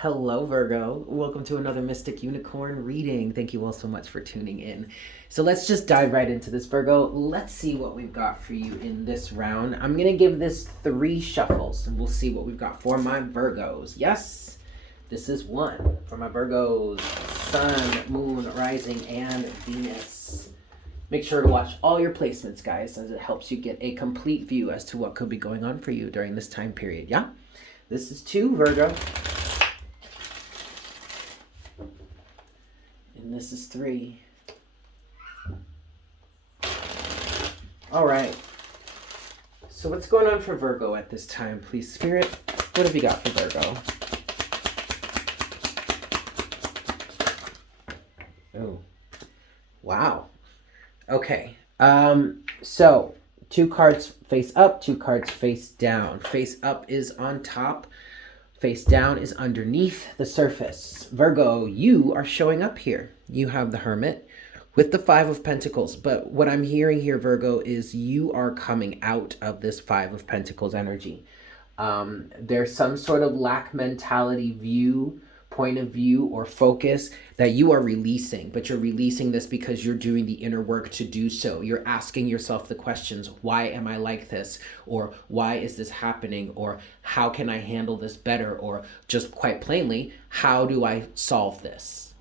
Hello, Virgo. Welcome to another Mystic Unicorn reading. Thank you all so much for tuning in. So let's just dive right into this, Virgo. Let's see what we've got for you in this round. I'm going to give this 3 shuffles, and we'll see what we've got for my Virgos. Yes, this is 1 for my Virgos. Sun, Moon, Rising, and Venus. Make sure to watch all your placements, guys, as it helps you get a complete view as to what could be going on for you during this time period, yeah? This is 2, Virgo. And this is 3. All right. So what's going on for Virgo at this time, please, Spirit? What have you got for Virgo? Oh, wow. Okay. So 2 cards face up, 2 cards face down. Face up is on top. Face down is underneath the surface. Virgo, you are showing up here. You have the Hermit with the 5 of Pentacles. But what I'm hearing here, Virgo, is you are coming out of this 5 of Pentacles energy. There's some sort of lack mentality point of view or focus that you are releasing, but you're releasing this because you're doing the inner work to do so. You're asking yourself the questions, why am I like this? Or why is this happening? Or how can I handle this better? Or just quite plainly, how do I solve this?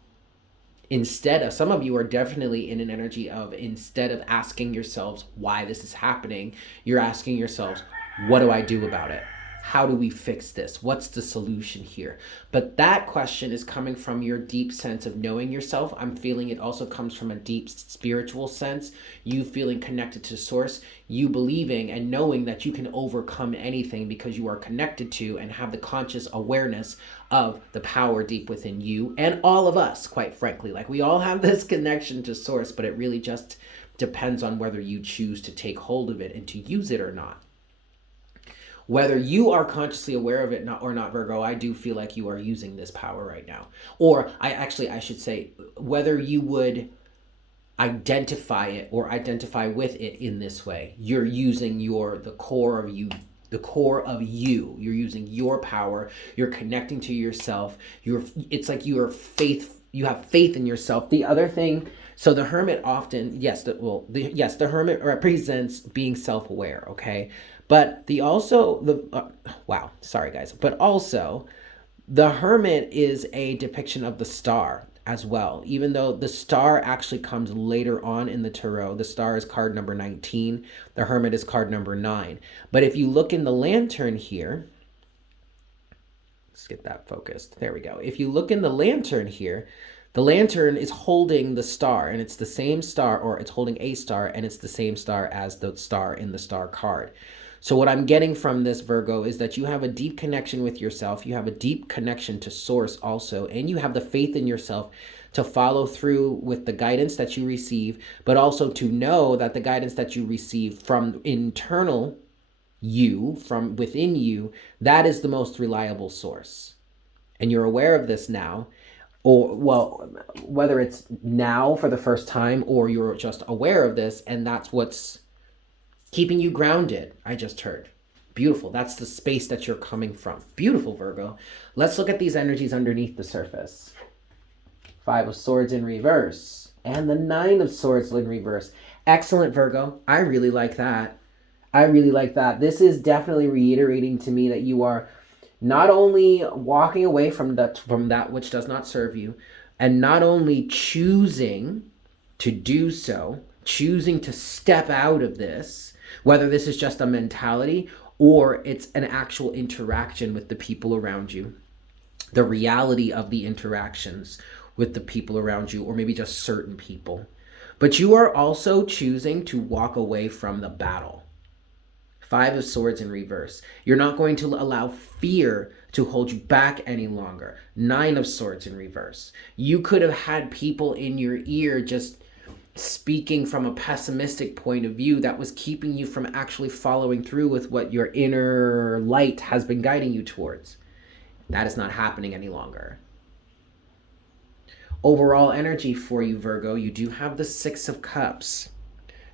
Instead of, some of you are definitely in an energy of, instead of asking yourselves why this is happening, you're asking yourselves, what do I do about it? How do we fix this? What's the solution here? But that question is coming from your deep sense of knowing yourself. I'm feeling it also comes from a deep spiritual sense. You feeling connected to source. You believing and knowing that you can overcome anything because you are connected to and have the conscious awareness of the power deep within you and all of us, quite frankly. Like, we all have this connection to source, but it really just depends on whether you choose to take hold of it and to use it or not. Whether you are consciously aware of it or not, Virgo, I do feel like you are using this power right now. Or I should say, whether you would identify it or identify with it in this way, you're using the core of you. The core of you. You're using your power. You're connecting to yourself. It's like you have faith in yourself. The other thing, so the Hermit often, the Hermit represents being self-aware, okay? But wow, sorry guys. But also, the Hermit is a depiction of the star as well. Even though the star actually comes later on in the tarot, the star is card number 19, the Hermit is card number 9. But if you look in the lantern here, let's get that focused. There we go. If you look in the lantern here, the lantern is holding the star, and it's the same star, or it's holding a star, and it's the same star as the star in the star card. So what I'm getting from this, Virgo, is that you have a deep connection with yourself. You have a deep connection to source also, and you have the faith in yourself to follow through with the guidance that you receive, but also to know that the guidance that you receive from internal you, from within you, that is the most reliable source. And you're aware of this now, or, well, whether it's now for the first time or you're just aware of this, and that's what's keeping you grounded, I just heard. Beautiful. That's the space that you're coming from. Beautiful, Virgo. Let's look at these energies underneath the surface. 5 of Swords in reverse. And the 9 of Swords in reverse. Excellent, Virgo. I really like that. I really like that. This is definitely reiterating to me that you are not only walking away from that which does not serve you, and not only choosing to do so, choosing to step out of this, whether this is just a mentality or it's an actual interaction with the people around you, the reality of the interactions with the people around you, or maybe just certain people. But you are also choosing to walk away from the battle. 5 of Swords in reverse. You're not going to allow fear to hold you back any longer. 9 of Swords in reverse. You could have had people in your ear just speaking from a pessimistic point of view that was keeping you from actually following through with what your inner light has been guiding you towards. That is not happening any longer. Overall energy for you, Virgo, you do have the 6 of Cups.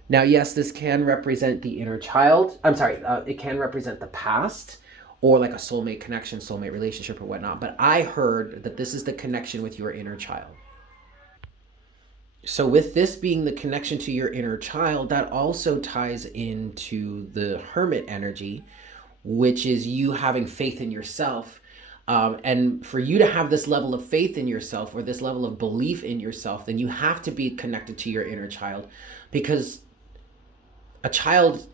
Now, yes, this can represent the inner child. I'm sorry, it can represent the past, or like a soulmate connection, soulmate relationship or whatnot. But I heard that this is the connection with your inner child. So with this being the connection to your inner child, that also ties into the hermit energy, which is you having faith in yourself. And for you to have this level of faith in yourself or this level of belief in yourself, then you have to be connected to your inner child, because a child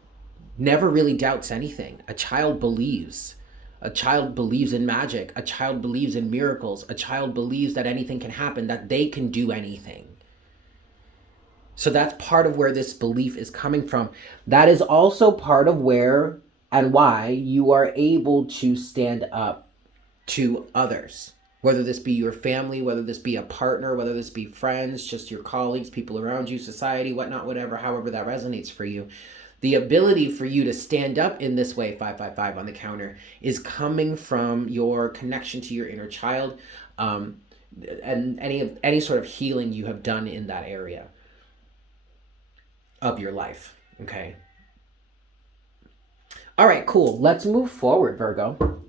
never really doubts anything. A child believes. A child believes in magic. A child believes in miracles. A child believes that anything can happen, that they can do anything. So that's part of where this belief is coming from. That is also part of where and why you are able to stand up to others, whether this be your family, whether this be a partner, whether this be friends, just your colleagues, people around you, society, whatnot, whatever, however that resonates for you. The ability for you to stand up in this way, 555 on the counter, is coming from your connection to your inner child, and any sort of healing you have done in that area of your life. Okay. All right, cool. Let's move forward, Virgo.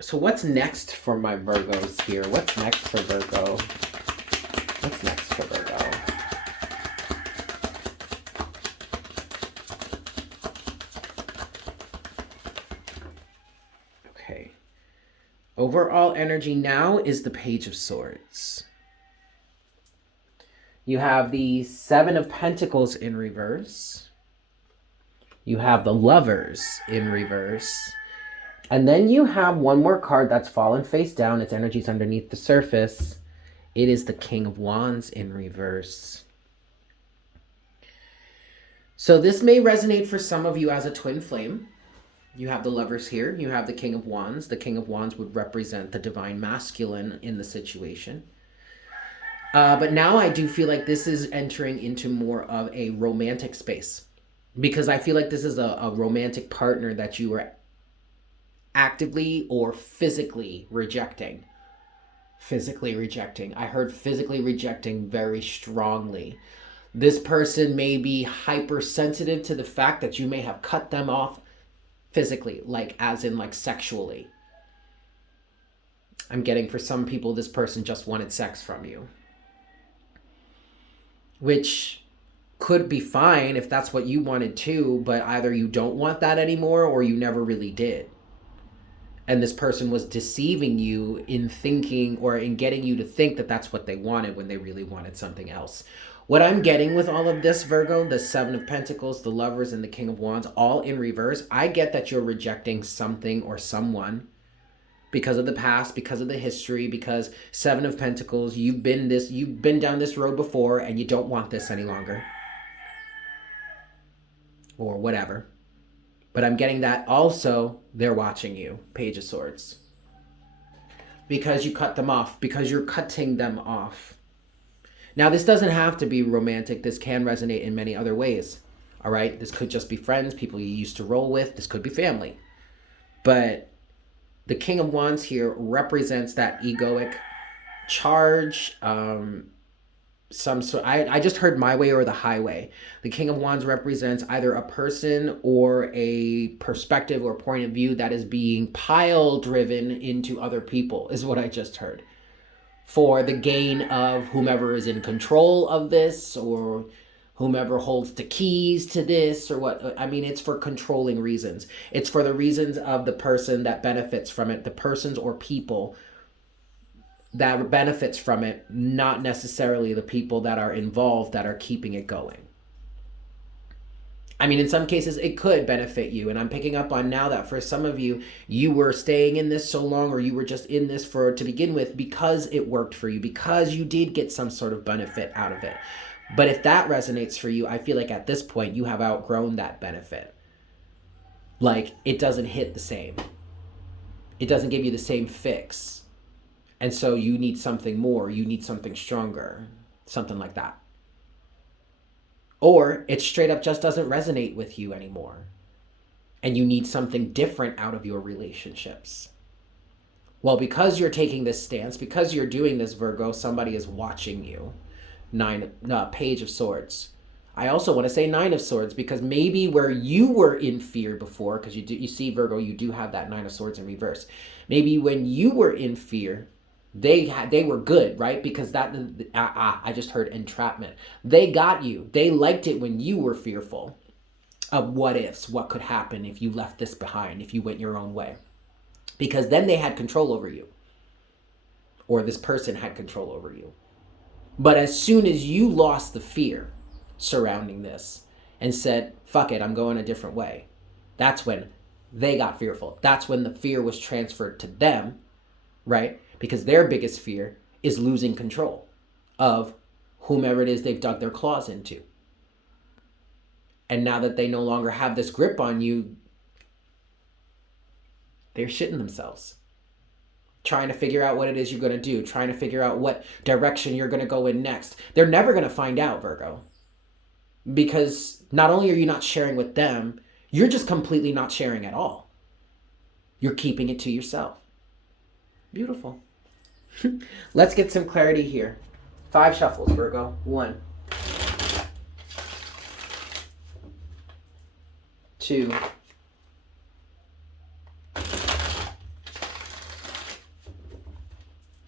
So what's next for my Virgos here? What's next for Virgo? What's next for Virgo? Okay. Overall energy now is the Page of Swords. You have the Seven of Pentacles in reverse. You have the Lovers in reverse. And then you have one more card that's fallen face down. Its energy's underneath the surface. It is the King of Wands in reverse. So this may resonate for some of you as a twin flame. You have the Lovers here. You have the King of Wands. The King of Wands would represent the divine masculine in the situation. But now I do feel like this is entering into more of a romantic space, because I feel like this is a romantic partner that you are actively or physically rejecting. Physically rejecting. I heard physically rejecting very strongly. This person may be hypersensitive to the fact that you may have cut them off physically, like as in like sexually. I'm getting for some people this person just wanted sex from you, which could be fine if that's what you wanted too, but either you don't want that anymore or you never really did. And this person was deceiving you in thinking or in getting you to think that that's what they wanted when they really wanted something else. What I'm getting with all of this, Virgo, the Seven of Pentacles, the Lovers, and the King of Wands, all in reverse, I get that you're rejecting something or someone because of the past, because of the history, because Seven of Pentacles, you've been down this road before and you don't want this any longer. Or whatever. But I'm getting that also they're watching you, Page of Swords. Because you cut them off, because you're cutting them off. Now, this doesn't have to be romantic. This can resonate in many other ways. All right? This could just be friends, people you used to roll with. This could be family. But the King of Wands here represents that egoic charge. I just heard my way or the highway. The King of Wands represents either a person or a perspective or point of view that is being pile driven into other people, is what I just heard. For the gain of whomever is in control of this, or whomever holds the keys to this, or what. I mean, it's for controlling reasons. It's for the reasons of the person that benefits from it, the persons or people that benefits from it, not necessarily the people that are involved that are keeping it going. I mean, in some cases, it could benefit you. And I'm picking up on now that for some of you, you were staying in this so long, or you were just in this to begin with because it worked for you, because you did get some sort of benefit out of it. But if that resonates for you, I feel like at this point, you have outgrown that benefit. Like, it doesn't hit the same. It doesn't give you the same fix. And so you need something more. You need something stronger. Something like that. Or it straight up just doesn't resonate with you anymore. And you need something different out of your relationships. Well, because you're taking this stance, because you're doing this, Virgo, somebody is watching you. Page of Swords. I also want to say Nine of Swords, because maybe where you were in fear before, because you see, Virgo, you do have that Nine of Swords in reverse. Maybe when you were in fear, they were good, right? Because I just heard entrapment. They got you. They liked it when you were fearful of what ifs, what could happen if you left this behind, if you went your own way. Because then they had control over you. Or this person had control over you. But as soon as you lost the fear surrounding this and said, fuck it, I'm going a different way, that's when they got fearful. That's when the fear was transferred to them, right? Because their biggest fear is losing control of whomever it is they've dug their claws into. And now that they no longer have this grip on you, they're shitting themselves. Trying to figure out what it is you're going to do. Trying to figure out what direction you're going to go in next. They're never going to find out, Virgo. Because not only are you not sharing with them, you're just completely not sharing at all. You're keeping it to yourself. Beautiful. Let's get some clarity here. 5 shuffles, Virgo. 1, 2,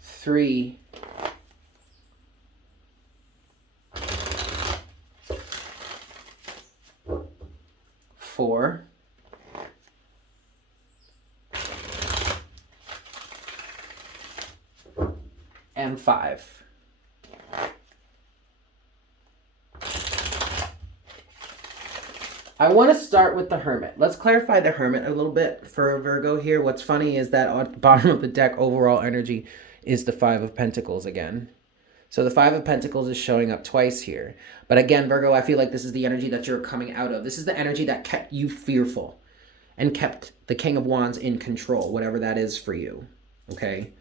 3, 4, and 5. I want to start with the Hermit. Let's clarify the Hermit a little bit for Virgo here. What's funny is that on the bottom of the deck, overall energy is the 5 of Pentacles again. So the 5 of Pentacles is showing up twice here. But again, Virgo, I feel like this is the energy that you're coming out of. This is the energy that kept you fearful and kept the King of Wands in control, whatever that is for you. Okay?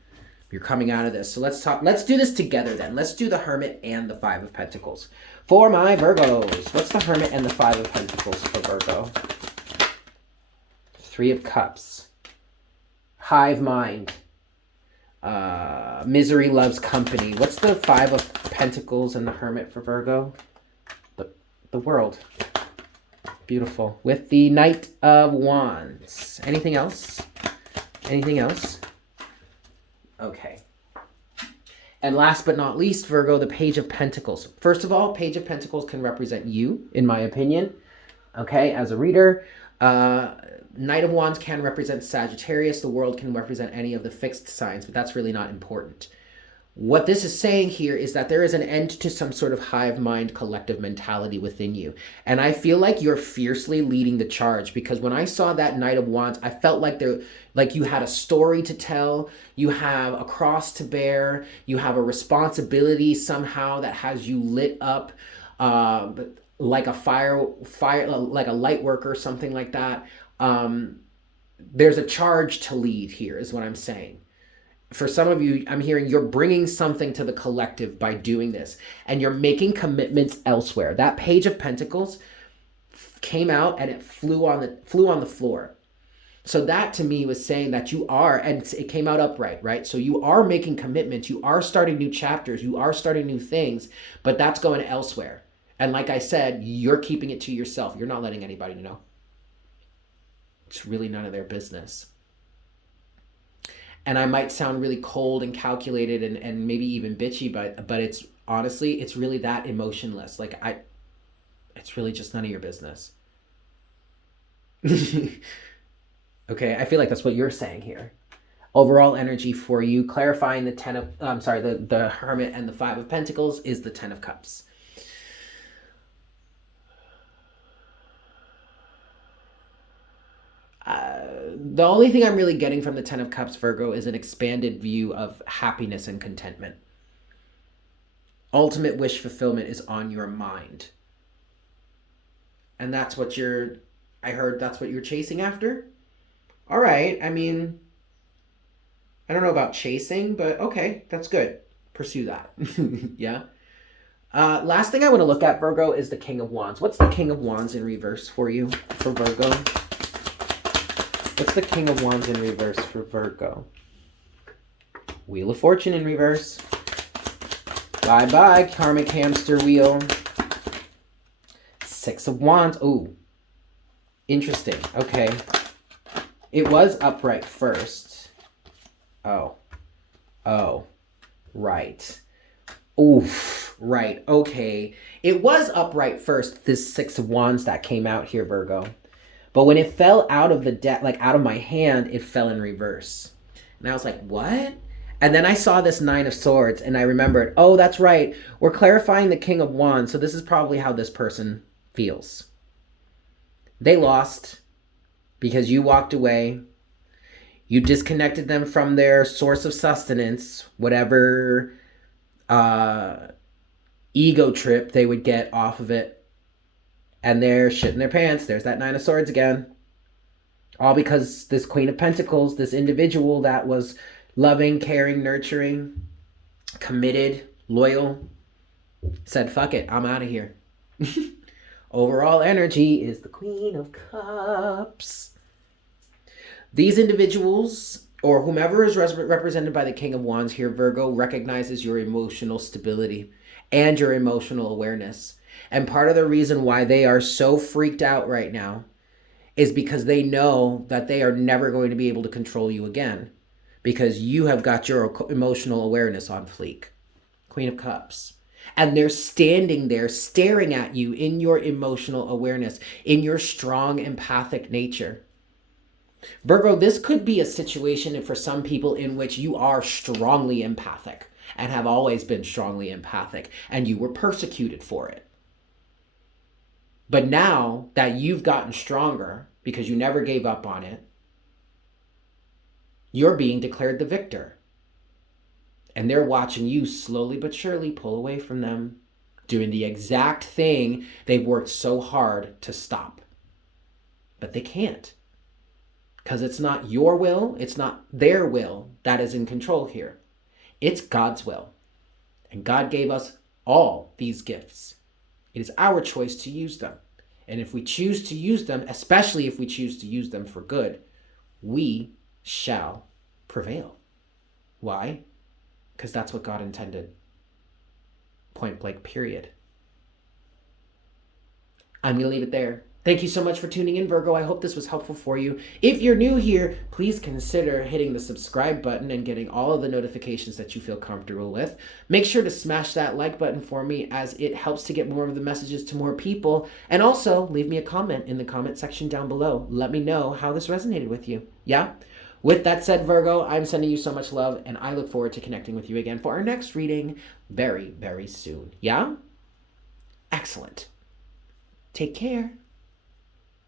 You're coming out of this. So let's do this together then. Let's do the Hermit and the 5 of Pentacles. For my Virgos, what's the Hermit and the 5 of Pentacles for Virgo? 3 of Cups. Hive mind. Misery loves company. What's the 5 of Pentacles and the Hermit for Virgo? The World. Beautiful. With the Knight of Wands. Anything else? Anything else? Okay. And last but not least, Virgo, the Page of Pentacles. First of all, Page of Pentacles can represent you, in my opinion. Okay, as a reader. Knight of Wands can represent Sagittarius. The World can represent any of the fixed signs, but that's really not important. What this is saying here is that there is an end to some sort of hive mind collective mentality within you. And I feel like you're fiercely leading the charge, because when I saw that Knight of Wands, I felt like you had a story to tell, you have a cross to bear, you have a responsibility somehow that has you lit up like a fire, like a light worker, something like that. There's a charge to lead here is what I'm saying. For some of you, I'm hearing you're bringing something to the collective by doing this, and you're making commitments elsewhere. That Page of Pentacles came out and it flew on the floor. So that to me was saying that you are, and it came out upright, right? So you are making commitments, you are starting new chapters, you are starting new things, but that's going elsewhere. And like I said, you're keeping it to yourself. You're not letting anybody know. It's really none of their business. And I might sound really cold and calculated and maybe even bitchy, but it's honestly, it's really that emotionless. Like it's really just none of your business. Okay, I feel like that's what you're saying here. Overall energy for you, clarifying the Hermit and the 5 of Pentacles is the 10 of Cups. The only thing I'm really getting from the 10 of Cups, Virgo, is an expanded view of happiness and contentment. Ultimate wish fulfillment is on your mind. And that's what I heard that's what you're chasing after? All right, I mean, I don't know about chasing, but okay, that's good. Pursue that. Yeah. Last thing I want to look at, Virgo, is the King of Wands. What's the King of Wands in reverse for you, for Virgo? What's the King of Wands in reverse for Virgo? Wheel of Fortune in reverse. Bye-bye, karmic hamster wheel. Six of Wands. Ooh. Interesting. Okay. It was upright first. Oh. Oh. Right. Oof. Right. Okay. It was upright first, this Six of Wands that came out here, Virgo. But when it fell out of the deck, like out of my hand, it fell in reverse. And I was like, what? And then I saw this Nine of Swords and I remembered, oh, that's right. We're clarifying the King of Wands. So this is probably how this person feels. They lost because you walked away. You disconnected them from their source of sustenance, whatever ego trip they would get off of it. And they're shitting their pants. There's that Nine of Swords again. All because this Queen of Pentacles, this individual that was loving, caring, nurturing, committed, loyal, said, fuck it, I'm out of here. Overall energy is the Queen of Cups. These individuals, or whomever is represented by the King of Wands here, Virgo, recognizes your emotional stability and your emotional awareness. And part of the reason why they are so freaked out right now is because they know that they are never going to be able to control you again because you have got your emotional awareness on fleek. Queen of Cups. And they're standing there staring at you in your emotional awareness, in your strong empathic nature. Virgo, this could be a situation for some people in which you are strongly empathic and have always been strongly empathic and you were persecuted for it. But now that you've gotten stronger because you never gave up on it, you're being declared the victor. And they're watching you slowly but surely pull away from them, doing the exact thing they've worked so hard to stop. But they can't. Because it's not your will, it's not their will that is in control here. It's God's will. And God gave us all these gifts. It is our choice to use them. And if we choose to use them, especially if we choose to use them for good, we shall prevail. Why? Because that's what God intended. Point blank, period. I'm going to leave it there. Thank you so much for tuning in, Virgo. I hope this was helpful for you. If you're new here, please consider hitting the subscribe button and getting all of the notifications that you feel comfortable with. Make sure to smash that like button for me as it helps to get more of the messages to more people. And also, leave me a comment in the comment section down below. Let me know how this resonated with you. Yeah? With that said, Virgo, I'm sending you so much love, and I look forward to connecting with you again for our next reading very, very soon. Yeah? Excellent. Take care.